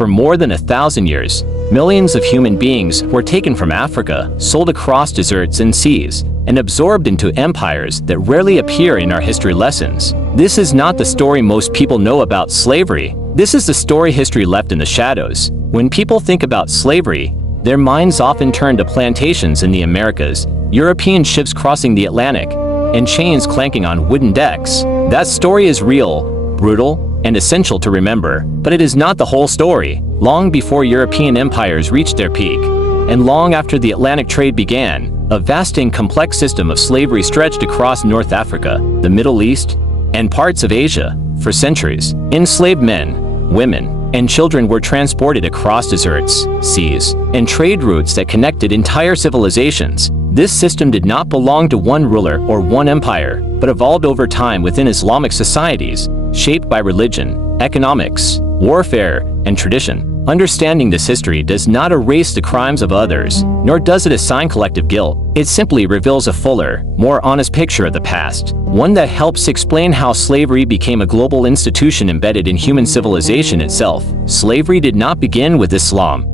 For more than 1,000 years, millions of human beings were taken from Africa, sold across deserts and seas, and absorbed into empires that rarely appear in our history lessons. This is not the story most people know about slavery. This is the story history left in the shadows. When people think about slavery, their minds often turn to plantations in the Americas, European ships crossing the Atlantic, and chains clanking on wooden decks. That story is real, brutal, and essential to remember, but it is not the whole story. Long before European empires reached their peak, and long after the Atlantic trade began, a vast and complex system of slavery stretched across North Africa, the Middle East, and parts of Asia. For centuries, enslaved men, women, and children were transported across deserts, seas, and trade routes that connected entire civilizations. This system did not belong to one ruler or one empire, but evolved over time within Islamic societies, shaped by religion, economics, warfare, and tradition. Understanding this history does not erase the crimes of others, nor does it assign collective guilt. It simply reveals a fuller, more honest picture of the past, one that helps explain how slavery became a global institution embedded in human civilization itself. Slavery did not begin with Islam.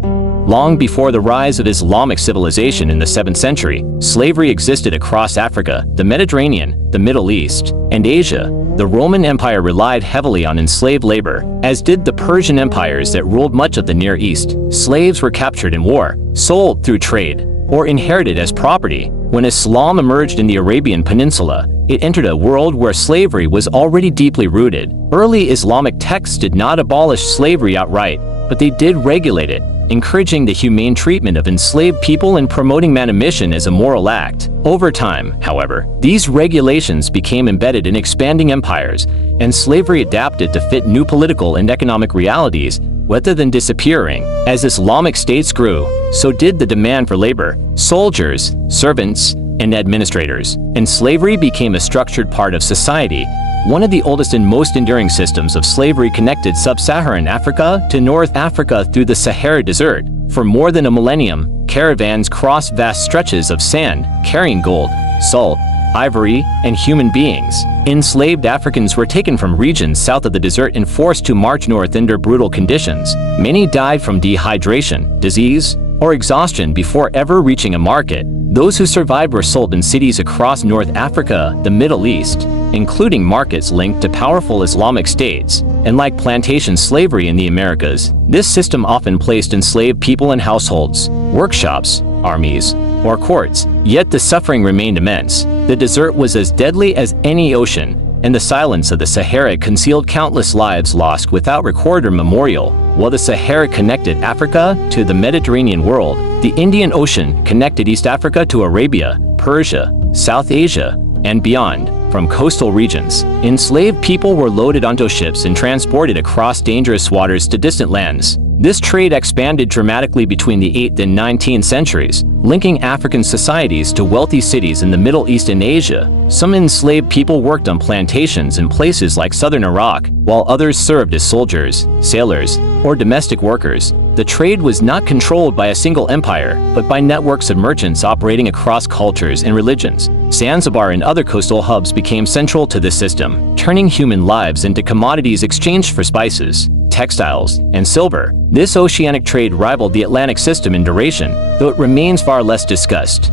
Long before the rise of Islamic civilization in the 7th century, slavery existed across Africa, the Mediterranean, the Middle East, and Asia. The Roman Empire relied heavily on enslaved labor, as did the Persian empires that ruled much of the Near East. Slaves were captured in war, sold through trade, or inherited as property. When Islam emerged in the Arabian Peninsula, it entered a world where slavery was already deeply rooted. Early Islamic texts did not abolish slavery outright, but they did regulate it, encouraging the humane treatment of enslaved people and promoting manumission as a moral act. Over time, however, these regulations became embedded in expanding empires, and slavery adapted to fit new political and economic realities rather than disappearing. As Islamic states grew, so did the demand for labor, soldiers, servants, and administrators, and slavery became a structured part of society. One of the oldest and most enduring systems of slavery connected Sub-Saharan Africa to North Africa through the Sahara Desert. For more than a millennium, caravans crossed vast stretches of sand, carrying gold, salt, ivory, and human beings. Enslaved Africans were taken from regions south of the desert and forced to march north under brutal conditions. Many died from dehydration, disease, or exhaustion before ever reaching a market. Those who survived were sold in cities across North Africa, the Middle East, including markets linked to powerful Islamic states. And like plantation slavery in the Americas, this system often placed enslaved people in households, workshops, armies, or courts. Yet the suffering remained immense. The desert was as deadly as any ocean, and the silence of the Sahara concealed countless lives lost without record or memorial. While the Sahara connected Africa to the Mediterranean world, the Indian Ocean connected East Africa to Arabia, Persia, South Asia, and beyond. From coastal regions, enslaved people were loaded onto ships and transported across dangerous waters to distant lands. This trade expanded dramatically between the 8th and 19th centuries, linking African societies to wealthy cities in the Middle East and Asia. Some enslaved people worked on plantations in places like southern Iraq, while others served as soldiers, sailors, or domestic workers. The trade was not controlled by a single empire, but by networks of merchants operating across cultures and religions. Zanzibar and other coastal hubs became central to this system, turning human lives into commodities exchanged for spices, textiles, and silver. This oceanic trade rivaled the Atlantic system in duration, though it remains far less discussed.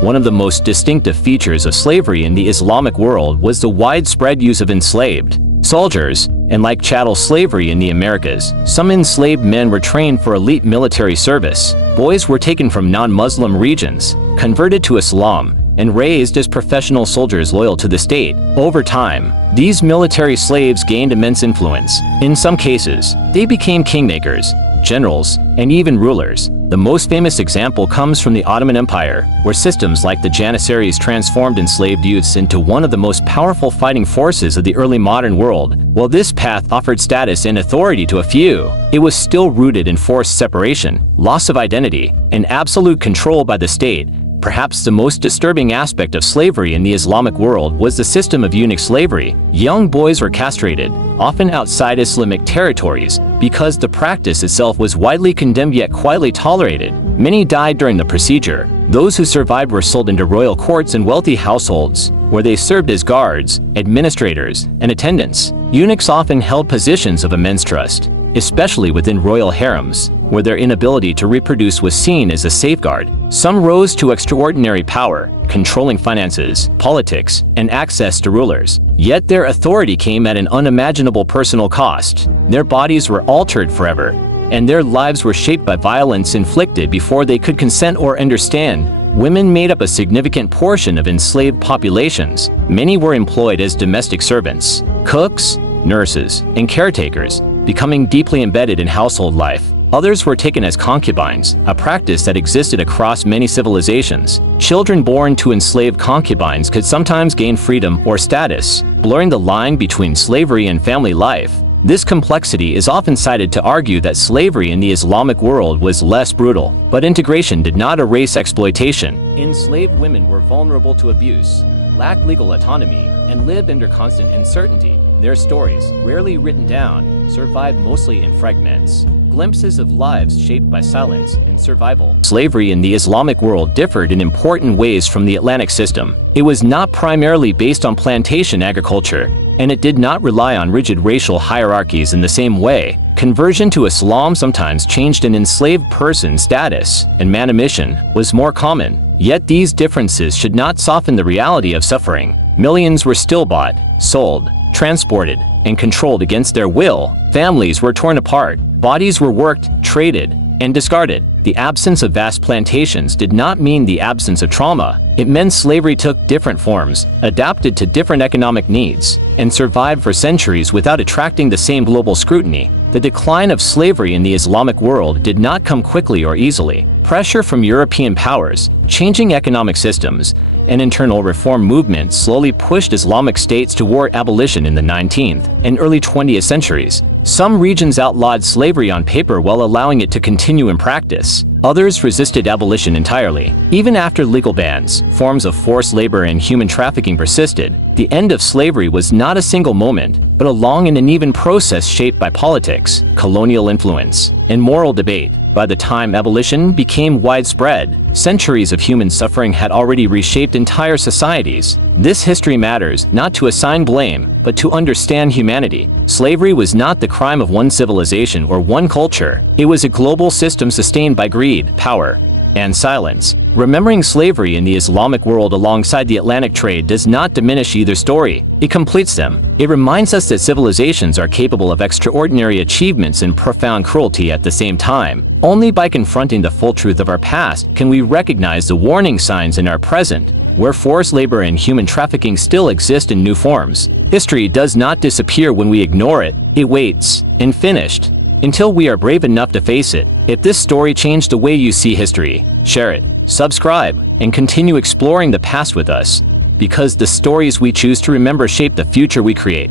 One of the most distinctive features of slavery in the Islamic world was the widespread use of enslaved soldiers, and like chattel slavery in the Americas, some enslaved men were trained for elite military service. Boys were taken from non-Muslim regions, converted to Islam, and raised as professional soldiers loyal to the state. Over time, these military slaves gained immense influence. In some cases, they became kingmakers, generals, and even rulers. The most famous example comes from the Ottoman Empire, where systems like the Janissaries transformed enslaved youths into one of the most powerful fighting forces of the early modern world. While this path offered status and authority to a few, it was still rooted in forced separation, loss of identity, and absolute control by the state. Perhaps the most disturbing aspect of slavery in the Islamic world was the system of eunuch slavery. Young boys were castrated, often outside Islamic territories, because the practice itself was widely condemned yet quietly tolerated. Many died during the procedure. Those who survived were sold into royal courts and wealthy households, where they served as guards, administrators, and attendants. Eunuchs often held positions of immense trust, especially within royal harems, where their inability to reproduce was seen as a safeguard. Some rose to extraordinary power, controlling finances, politics, and access to rulers. Yet their authority came at an unimaginable personal cost. Their bodies were altered forever, and their lives were shaped by violence inflicted before they could consent or understand. Women made up a significant portion of enslaved populations. Many were employed as domestic servants, cooks, nurses, and caretakers, becoming deeply embedded in household life. Others were taken as concubines, a practice that existed across many civilizations. Children born to enslaved concubines could sometimes gain freedom or status, blurring the line between slavery and family life. This complexity is often cited to argue that slavery in the Islamic world was less brutal, but integration did not erase exploitation. Enslaved women were vulnerable to abuse, lacked legal autonomy, and lived under constant uncertainty. Their stories, rarely written down, survive mostly in fragments, glimpses of lives shaped by silence and survival. Slavery in the Islamic world differed in important ways from the Atlantic system. It was not primarily based on plantation agriculture, and it did not rely on rigid racial hierarchies in the same way. Conversion to Islam sometimes changed an enslaved person's status, and manumission was more common. Yet these differences should not soften the reality of suffering. Millions were still bought, sold, transported, and controlled against their will. Families were torn apart, bodies were worked, traded, and discarded. The absence of vast plantations did not mean the absence of trauma. It meant slavery took different forms, adapted to different economic needs, and survived for centuries without attracting the same global scrutiny. The decline of slavery in the Islamic world did not come quickly or easily. Pressure from European powers, changing economic systems, and internal reform movements slowly pushed Islamic states toward abolition in the 19th and early 20th centuries. Some regions outlawed slavery on paper while allowing it to continue in practice. Others resisted abolition entirely. Even after legal bans, forms of forced labor and human trafficking persisted. The end of slavery was not a single moment, but a long and uneven process shaped by politics, colonial influence, and moral debate. By the time abolition became widespread, centuries of human suffering had already reshaped entire societies. This history matters not to assign blame, but to understand humanity. Slavery was not the crime of one civilization or one culture. It was a global system sustained by greed, power, and silence. Remembering slavery in the Islamic world alongside the Atlantic trade does not diminish either story. It completes them. It reminds us that civilizations are capable of extraordinary achievements and profound cruelty at the same time. Only by confronting the full truth of our past can we recognize the warning signs in our present, where forced labor and human trafficking still exist in new forms. History does not disappear when we ignore it. It waits, unfinished, until we are brave enough to face it. If this story changed the way you see history, share it, subscribe, and continue exploring the past with us, because the stories we choose to remember shape the future we create.